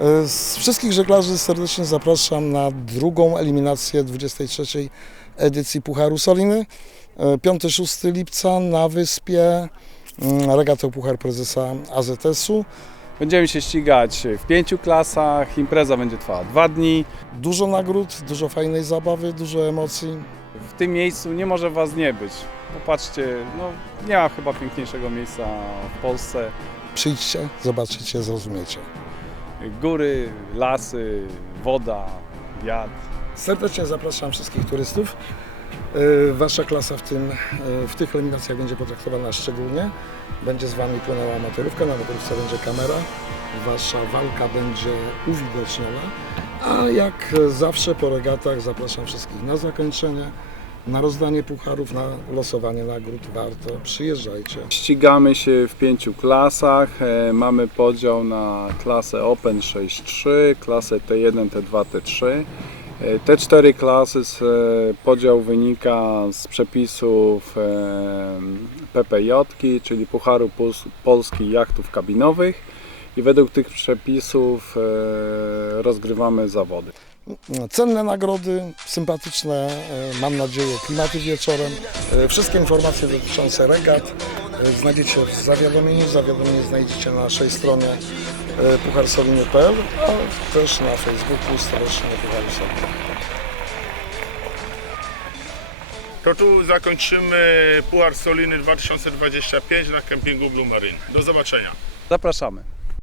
E, Z wszystkich żeglarzy serdecznie zapraszam na drugą eliminację 23. edycji Pucharu Soliny. E, 5-6 lipca na wyspie mm, regatę Puchar Prezesa AZS-u. Będziemy się ścigać w pięciu klasach. Impreza będzie trwała dwa dni. Dużo nagród, dużo fajnej zabawy, dużo emocji. W tym miejscu nie może Was nie być. Popatrzcie, no nie ma chyba piękniejszego miejsca w Polsce. Przyjdźcie, zobaczycie, zrozumiecie. Góry, lasy, woda, wiatr. Serdecznie zapraszam wszystkich turystów. E, Wasza klasa w, tym, e, w tych eliminacjach będzie potraktowana szczególnie. Będzie z Wami płynęła amatorówka, na motorówce będzie kamera. Wasza walka będzie uwidoczniona. A jak zawsze po regatach zapraszam wszystkich na zakończenie, na rozdanie pucharów, na losowanie nagród. Warto, przyjeżdżajcie. Ścigamy się w pięciu klasach. E, Mamy podział na klasę Open 6.3, klasę T1, T2, T3. E, Te cztery klasy, e, podział wynika z przepisów e, PPJ, czyli Pucharu Polski Jachtów Kabinowych i według tych przepisów rozgrywamy zawody. Cenne nagrody, sympatyczne, e, mam nadzieję, klimaty wieczorem. E, Wszystkie informacje dotyczące regat e, znajdziecie w zawiadomieniu. Zawiadomienie znajdziecie na naszej stronie pucharsoliny.pl, a też na Facebooku Stowarzyszenie Pucharu Soliny. To tu zakończymy Puchar Soliny 2025 na kempingu Blue Marine. Do zobaczenia. Zapraszamy.